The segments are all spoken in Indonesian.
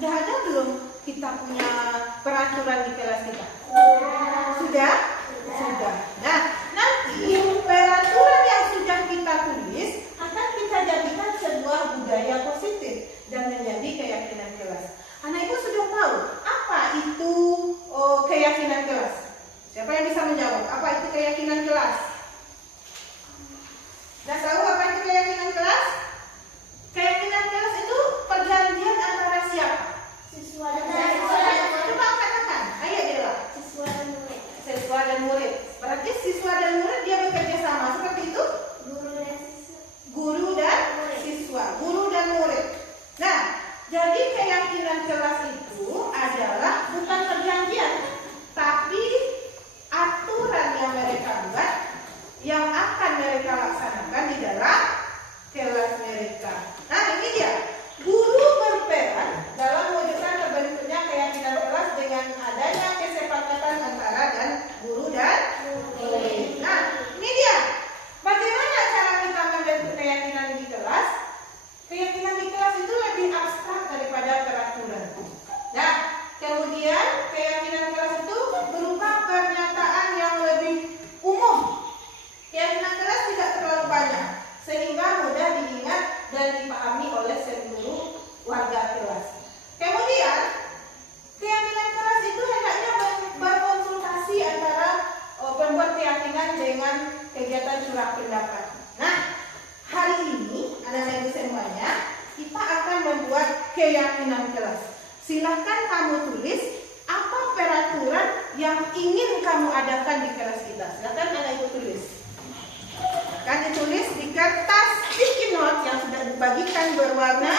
sudah ada belum kita punya peraturan di kelas kita? Sudah? Sudah. Nah, nanti peraturan yang sudah kita tulis akan kita jadikan sebuah budaya positif dan menjadi keyakinan kelas. Anak ibu sudah tahu apa itu keyakinan kelas? Siapa yang bisa menjawab? Apa itu keyakinan kelas? Sudah tahu apa itu keyakinan kelas? Keyakinan kelas itu perjanjian antara siapa? Siswa dan murid. Coba angkat tangan. Ayo Dela. Siswa dan murid. Siswa dan murid. Berarti siswa dan murid dia bekerja sama. Seperti itu? Guru dan siswa. Guru dan siswa. Guru dan murid. Nah, jadi keyakinan kelas itu adalah bukan perjanjian, tapi aturan yang mereka buat yang akan mereka laksanakan di dalam kelas mereka. Nah, ini dia. Guru berperan dalam mewujudkan terbentuknya keyakinan kelas dengan adanya kesepakatan antara dan guru dan murid. Nah, ini dia. Bagaimana cara kita membentuk keyakinan di kelas? Keyakinan di kelas itu lebih abstrak daripada peraturan. Nah, kemudian keyakinan kelas itu berupa pernyataan yang lebih umum. Keyakinan kelas tidak terlalu banyak, sehingga mudah diingat dan dipahami oleh seluruh warga kelas. Kemudian, keyakinan kelas itu hendaknya berkonsultasi antara pembuat keyakinan dengan kegiatan curah pendapat. Nah, hari ini anak-anak ibu semuanya, kita akan membuat keyakinan kelas. Silahkan kamu tulis apa peraturan yang ingin kamu adakan di kelas kita. Silahkan anak ibu tulis. Akan ditulis di kertas sticky note yang sudah dibagikan berwarna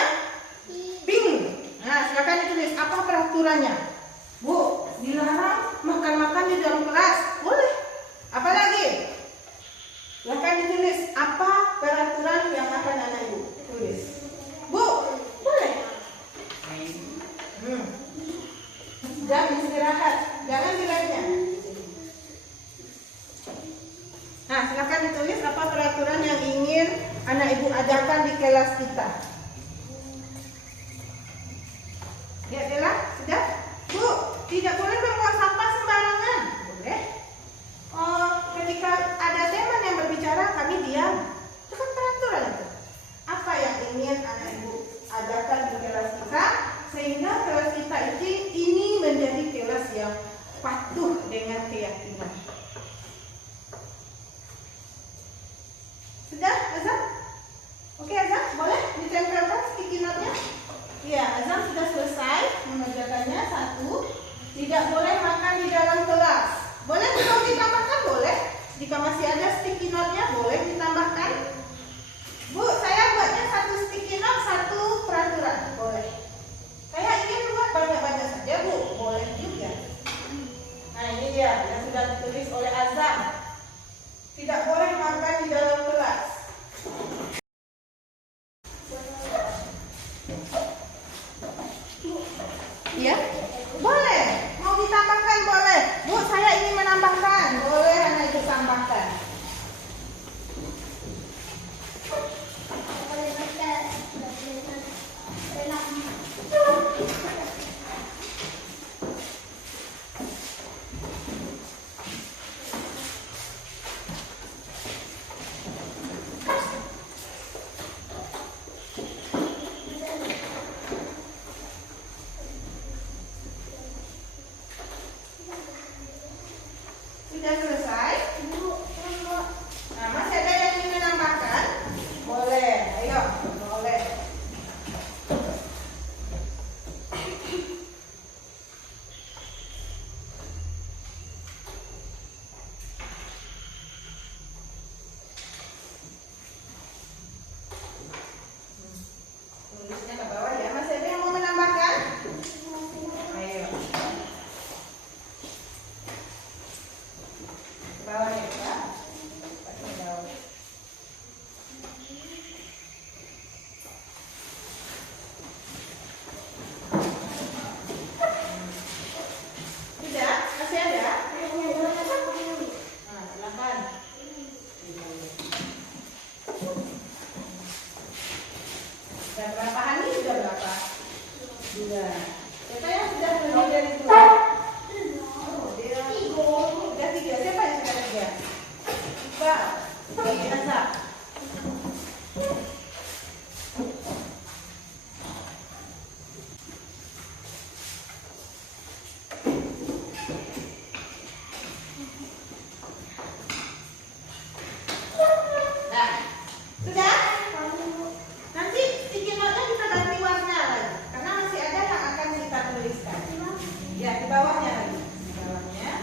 pink. Nah, silakan ditulis apa peraturannya. Bu, dilarang makan-makan di dalam kelas. Boleh. Apa lagi? Silakan ditulis apa peraturan yang akan anak ibu tulis. Bu, boleh. Jam istirahat, jangan di lainnya. Nah, silakan ditulis apa peraturan yang ingin anak ibu adakan di kelas kita. Ya, Dela, sudah? Bu, tidak boleh membuang sampah sembarangan. Boleh. Ketika ada teman yang berbicara, kami diam. Itu kan peraturan itu. Apa yang ingin anak ibu adakan di kelas kita, sehingga kelas kita ini menjadi kelas yang patuh dengan keyakinan. Sudah, Azam? Oke, Azam, boleh ditempelkan sticky note-nya? Iya, Azam sudah selesai mengerjakannya. 1, tidak boleh makan di dalam kelas. Boleh kalau ditambahkan? Boleh. Jika masih ada sticky note-nya, boleh ditambahkan. Bu, saya buatnya 1 sticky note, 1 peraturan. Boleh. Saya ingin buat banyak-banyak saja, Bu. Boleh juga. Nah, ini dia yang sudah ditulis oleh Azam. Tidak boleh makan di dalam kelas. Iya? Boleh. Mau ditambahkan boleh. Bu, saya ingin menambahkan. Boleh anak ibu tambahkan. Ya. Siapa yang sudah lebih dari 2? Oh, dia udah 3. Siapa yang sudah 3? Iqbal. Oke, Azhar. Nah, sudah? Nanti sticky note-nya kita ganti warna lagi, karena masih ada yang akan kita tuliskan. Ya, di bawahnya lagi. Di bawahnya.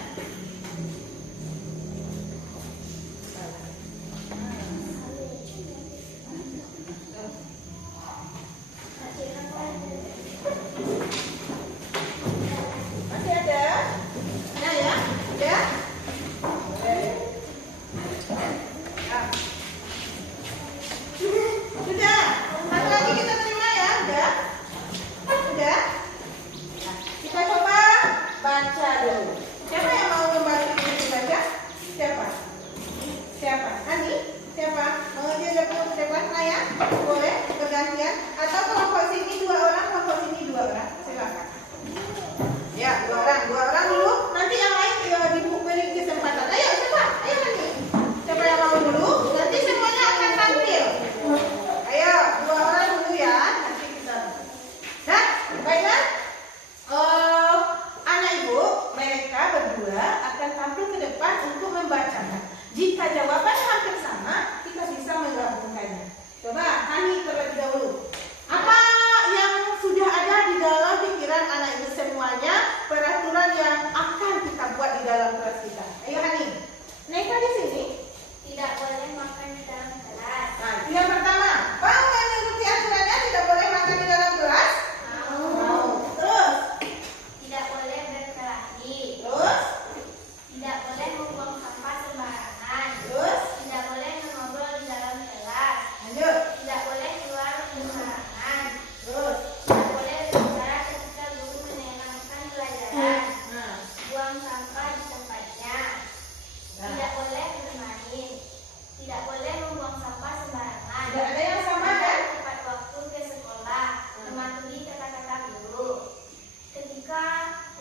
Masih ada? Nah ya, udah? Ah. Sudah. Satu lagi kita terima ya, udah? Sudah? Nah, kita coba baca dulu. Siapa yang mau membantu kita baca? Siapa? Siapa? Hani? Siapa? Mau dia dapat kelas Naya? Boleh bergantian? Atau kelompok sini 2 orang, kelompok sini 2 orang? Silakan. Ya, 2 orang dulu. Nanti yang lain diberi kesempatan. Ayo, siapa? Ayo Hani. Siapa yang mau dulu? Nanti semuanya akan tampil. Ayo, 2 orang dulu ya. Nanti kita. Nah, baiklah. Anak ibu, mereka berdua akan tampil ke depan untuk membacakan. Jika jawabannya hampir sama, kita bisa menggabungkannya. Coba, Hani terlebih dahulu. Apa yang sudah ada di dalam pikiran anak ibu semuanya, peraturan yang akan kita buat di dalam kelas kita? Ayo Hani. Neka di sini. Tidak boleh makan di dalam kelas. Nah, yang pertama, mau mengikuti aturannya tidak boleh makan di dalam kelas? Mau. Terus? Tidak boleh berkelahi. Terus? Tidak boleh membuang sampah sembarangan. Terus? Tidak boleh mengobrol di dalam kelas. Lanjut. Tidak boleh keluar sembarangan. Terus? Tidak boleh berbicara ketika guru menyenangkan pelajaran. Nah. Buang sampah di tempatnya. Nah. Tidak boleh bermain. Tidak boleh membuang sampah sembarangan. Tidak ada yang sama kan? Tepat waktu ke sekolah. Mematuhi kata-kata guru. Ketika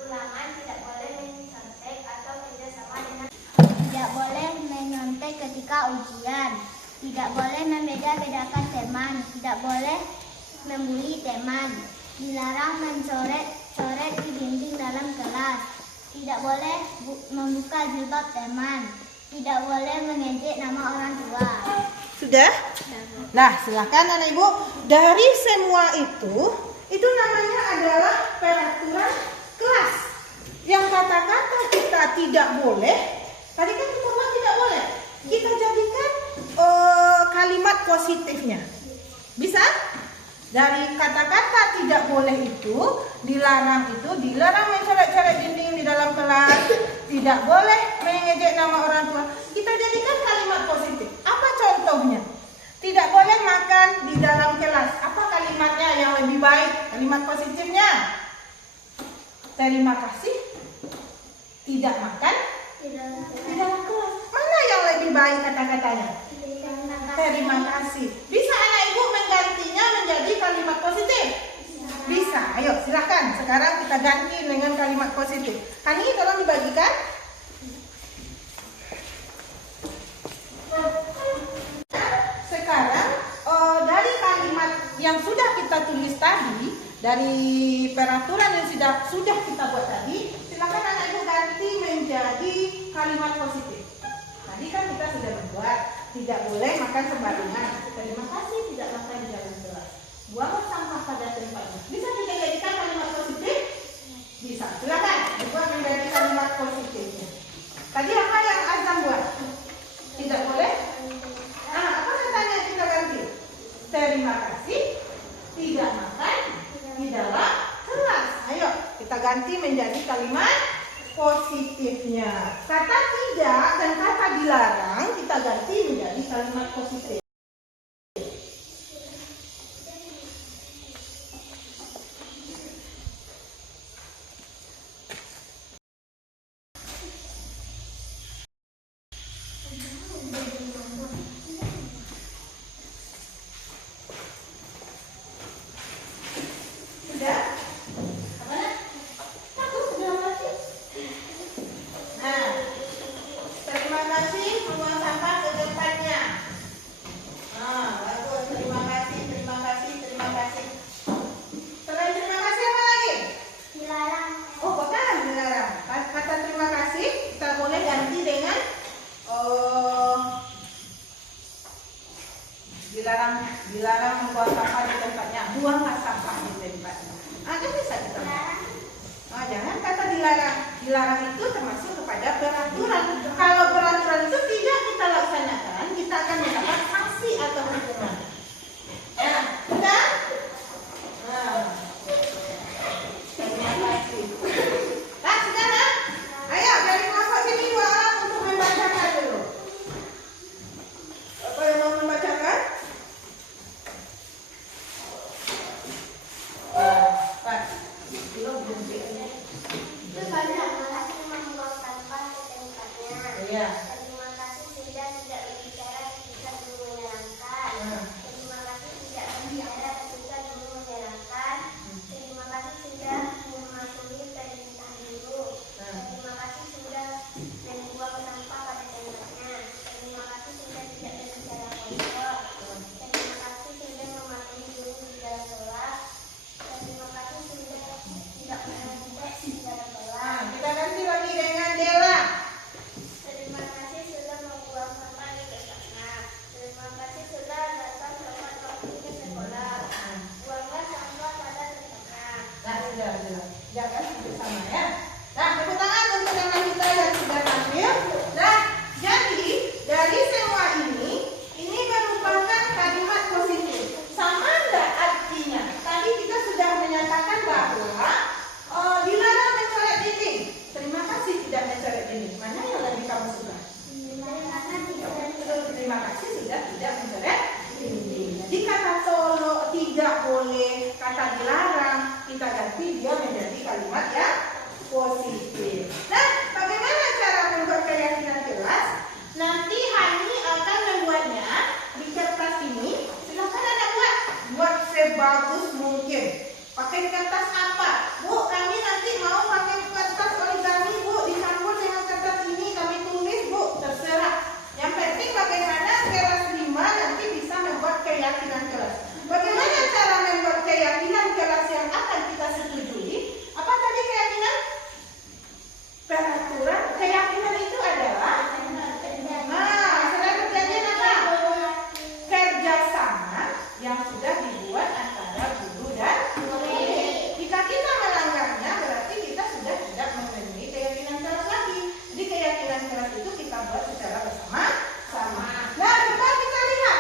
ulangan tidak boleh menyontek atau kerjasama dengan. Tidak boleh menyontek ketika ujian. Tidak boleh membeda-bedakan teman. Tidak boleh membuli teman. Dilarang mencoret-coret di dinding dalam kelas. Tidak boleh membuka jilbab teman. Tidak boleh mengejek nama orang tua. Sudah? Nah, silakan anak ibu. Dari semua itu namanya adalah peraturan kelas. Yang kata-kata kita tidak boleh, tadi kan kita buat tidak boleh. Kita jadikan kalimat positifnya. Bisa? Dari kata-kata tidak boleh itu, dilarang mencoret-coret dinding di dalam kelas, tidak boleh mengejek nama orang tua. Kita jadikan kalimat positif. Apa contohnya? Tidak boleh makan di dalam kelas. Apa kalimatnya yang lebih baik? Kalimat positifnya. Terima kasih. Tidak makan di dalam kelas. Mana yang lebih baik kata-katanya? Terima kasih. Bisa anak ibu menggantinya menjadi kalimat positif? Bisa. Ayo silakan. Sekarang kita ganti dengan kalimat positif. Hani, tolong dibagikan. Sekarang dari kalimat yang sudah kita tulis tadi, dari peraturan yang sudah kita buat tadi, silakan anak ibu ganti menjadi kalimat positif. Tadi kan kita sudah membuat tidak boleh makan sembarangan. Terima kasih tidak makan di dalam kelas. Buang sampah pada tempatnya. Bisa kita jadikan kalimat positif? Bisa. Silakan dibuat menjadi kalimat positifnya. Tadi apa yang Azam buat? Tidak boleh? Apa katanya kita ganti? Terima kasih tidak makan di dalam kelas. Ayo kita ganti menjadi kalimat positifnya. Kata tidak dan kata dilarang kita ganti menjadi kalimat positif. Sudah? dilarang itu termasuk kepada peraturan. Kalau peraturan itu tidak kita laksanakan, kita akan mendapat sanksi atau hukuman. Ya, sudah? Nah. Terima kasih. Nah, sudah, nah? Ayo, dari kelompok sini 2 orang untuk membacakan dulu. Apa yang mau membacakan? Pak, belum. Terima kasih membuang sampah ke tempatnya. Iya. Terima kasih sudah tidak berbicara ketika dulu menyenangkan. Terima kasih tidak berbicara ketika dulu menyenangkan. Terima kasih sudah mematuhi perintah guru. Terima kasih sudah membuang sampah pada tempatnya. Terima kasih sudah tidak berbicara kotor. Terima kasih sudah mematuhi guru di dalam kelas. Terima kasih sudah tidak menanti di dalam kelas. Nah, kita ganti lagi dengan Dela. Terima kasih sudah membuang sampah di tempatnya. Terima kasih sudah datang tepat waktu ke sekolah. Buanglah sampah pada tempatnya. Nah, sudah. Jangan bersama ya. Nah, tepuk tangan untuk teman kita yang sudah tampil. Nah, jadi dari semua ini merupakan kalimat positif. Sama enggak artinya? Tadi kita sudah menyatakan bahwa dilarang mencoret dinding. Terima kasih tidak mencoret dinding. Mana yang lebih kamu suka? Terima kasih sudah tidak mencoret dinding. Jadi kata tolong tidak boleh, kata dilarang kita ganti dia menjadi kalimat yang positif. Nah, bagaimana cara membuat keyakinan kelas? Nanti Hani akan membuatnya di kertas ini. Silakan anak buat sebagus mungkin. Pakai kertas apa? Bu, kami nanti mau pakai kertas origami, Bu, dicampur dengan kertas ini kami tulis, Bu. Terserah. Yang penting bagaimana kelas 5 nanti bisa membuat keyakinan kelas. Bagaimana cara membuat keyakinan kelas yang akan kita setujui? Apa tadi keyakinan? Peraturan. Keyakinan itu adalah sudah perjanjian apa? Kerjasama yang sudah dibuat antara guru dan murid. Jika kita melanggarnya, berarti kita sudah tidak memenuhi keyakinan kelas lagi. Jadi keyakinan kelas itu kita buat secara bersama-sama. Nah, coba kita lihat.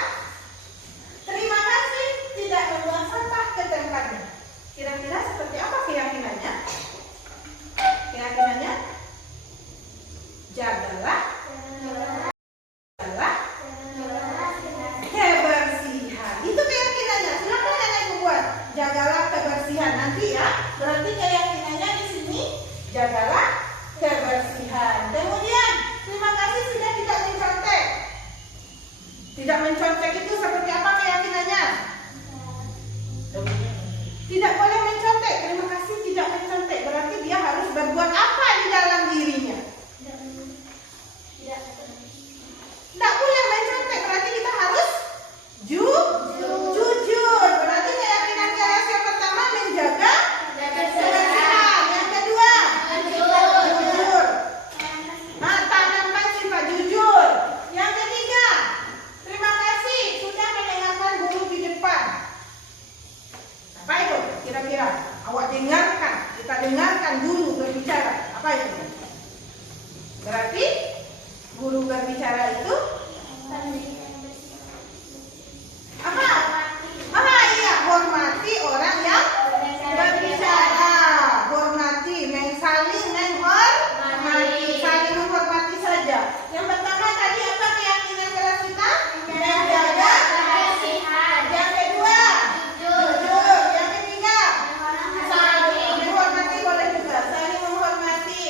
Terima kasih tidak membuang sampah ke tempatnya. Kira-kira seperti apa keyakinannya? Keyakinannya? Jagalah kebersihan. Itu keyakinannya. Silakan anak ibu buat. Jagalah kebersihan nanti ya. Berarti keyakinannya di sini jagalah kebersihan. Kemudian terima kasih sudah tidak mencontek. Tidak mencontek itu seperti apa keyakinannya? Tidak boleh mencontek. Terima kasih tidak mencontek. Berarti dia harus berbuat apa di dalam dirinya? Tidak boleh mencontek. Berarti kita harus jujur. Berarti keyakinan kelas yang pertama menjaga kebersihan. Yang kedua jujur. Nah, tanamkan sifat jujur. Yang ketiga, terima kasih sudah mendengarkan guru di depan. Apa itu kira-kira? Awak dengarkan. Kita dengarkan guru berbicara. Apa itu? Berarti guru berbicara itu apa? Iya, hormati orang yang berbicara. Hormati, saling menghormati. Saling menghormati saja. Yang pertama tadi apa keyakinan kelas kita? Menjaga kebersihan. Yang kedua, jujur. Yang ketiga, saling menghormati boleh juga. Saling menghormati.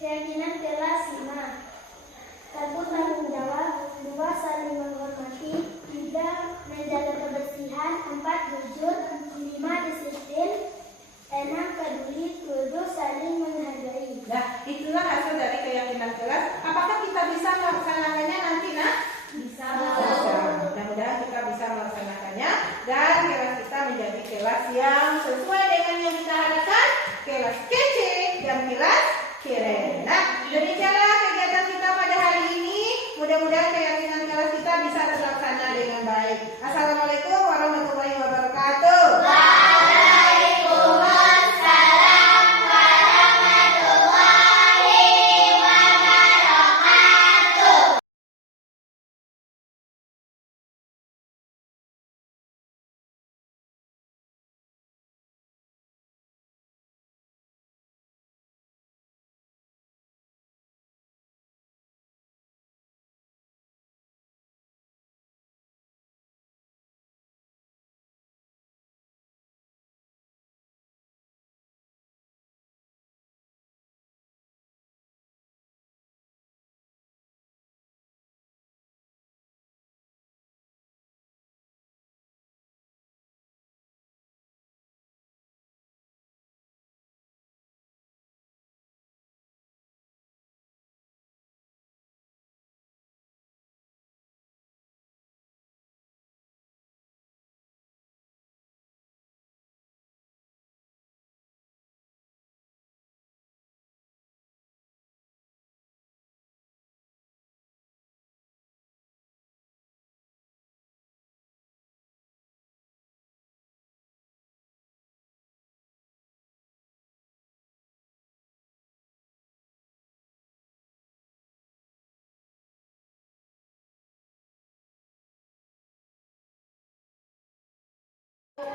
Keyakinan kelas 5. 1. Tanggung jawab. 2. Saling menghormati. 3. Menjaga kebersihan. 4. Jujur. 5. Disiplin. 6. Peduli. 7. Saling menghargai. Nah, itulah hasil dari keyakinan kelas. Apakah kita bisa melaksanakannya nanti, nak? Bisa. Mudah-mudahan kita bisa melaksanakannya dan kelas kita menjadi kelas yang sesuai dengan yang kita harapkan, kelas kece dan kelas keren. Nah, demikianlah kegiatan kita pada hari ini. Mudah-mudahan keyakinan kelas kita bisa terlaksana dengan baik. Assalamualaikum warahmatullahi wabarakatuh.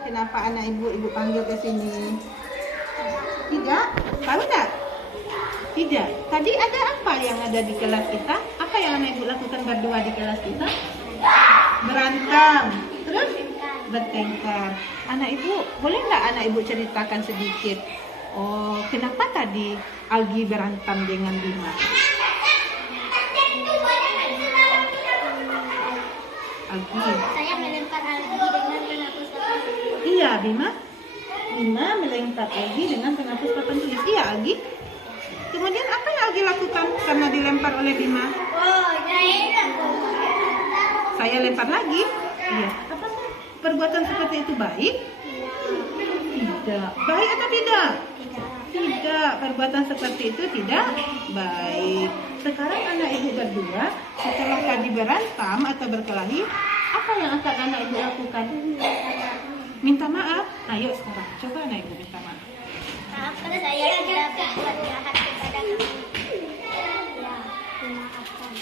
Kenapa anak ibu panggil ke sini? Tidak? Tahu tak? Tidak. Tadi ada apa yang ada di kelas kita? Apa yang anak ibu lakukan berdua di kelas kita? Berantem. Terus? Bertengkar. Anak ibu, boleh nggak anak ibu ceritakan sedikit? Oh, kenapa tadi Algi berantem dengan Bima? Algi. Saya melempar Algi dengan penghapus papan tulis. Iya, Bima melempar Algi dengan penghapus papan tulis. Iya, Algi. Kemudian apa yang Algi lakukan karena dilempar oleh Bima? Oh, Saya lempar lagi. Iya. Apa perbuatan seperti itu baik? Tidak. Baik atau tidak? Tidak. Perbuatan seperti itu tidak baik. Sekarang anak ibu berdua setelah tadi berantem atau berkelahi, apa yang akan anak ibu lakukan? Minta maaf. Ayo sekarang coba anak ibu minta maaf. Maaf karena saya sudah berbuat jahat kepada kamu. Ya, dimaafkan.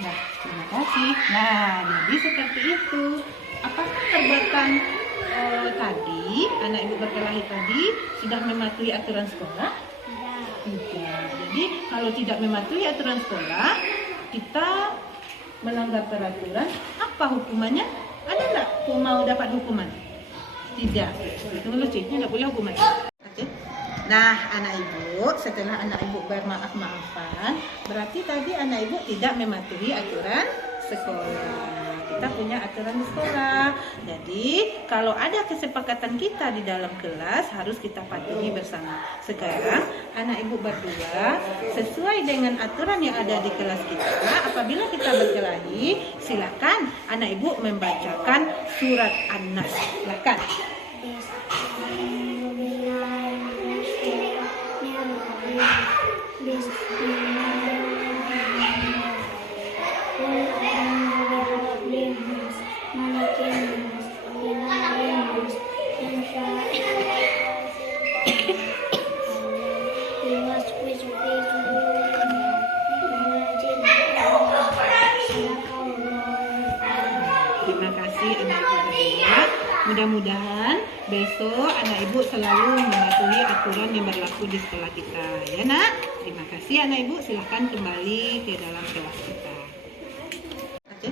Nah, terima kasih. Nah, jadi seperti itu. Apakah perbuatan tadi, anak ibu berkelahi tadi, sudah mematuhi aturan sekolah? Tidak. Jadi, kalau tidak mematuhi aturan sekolah, kita melanggar peraturan, apa hukumannya? Ada nggak mau dapat hukuman? Tidak. Itu lucu, nggak boleh hukuman. Oke. Nah, anak ibu, setelah anak ibu bermaaf-maafan, berarti tadi anak ibu tidak mematuhi aturan sekolah. Kita punya aturan di sekolah. Jadi, kalau ada kesepakatan kita di dalam kelas, harus kita patuhi bersama. Sekarang, anak ibu berdua, sesuai dengan aturan yang ada di kelas kita, apabila kita berkelahi, silakan anak ibu membacakan surat An-Nas. Silakan. Terima kasih anak ibu berdua. Mudah-mudahan besok anak ibu selalu mematuhi aturan yang berlaku di sekolah kita. Ya nak? Terima kasih anak ibu. Silahkan kembali ke dalam kelas kita. Oke.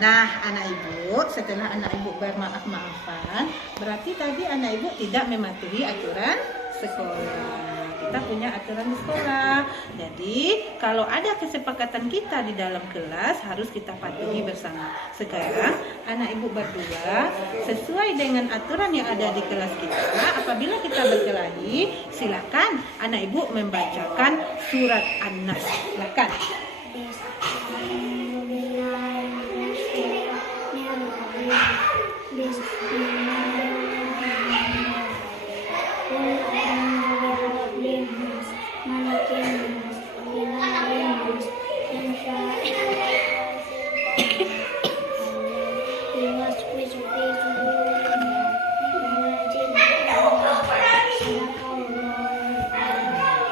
Nah anak ibu, setelah anak ibu bermaaf-maafan, berarti tadi anak ibu tidak mematuhi aturan sekolah. kita punya aturan di sekolah. Jadi kalau ada kesepakatan kita di dalam kelas harus kita patuhi bersama. Sekarang anak ibu berdua sesuai dengan aturan yang ada di kelas kita. Apabila kita berkelahi, silakan anak ibu membacakan surat An-Nas. Silakan.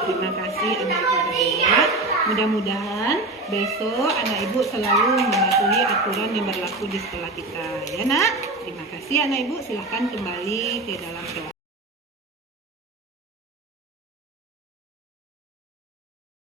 Terima kasih anak ibu berdua. Mudah-mudahan besok anak ibu selalu mematuhi aturan yang berlaku di sekolah kita. Ya nak? Terima kasih anak ibu. Silahkan kembali ke dalam kelas.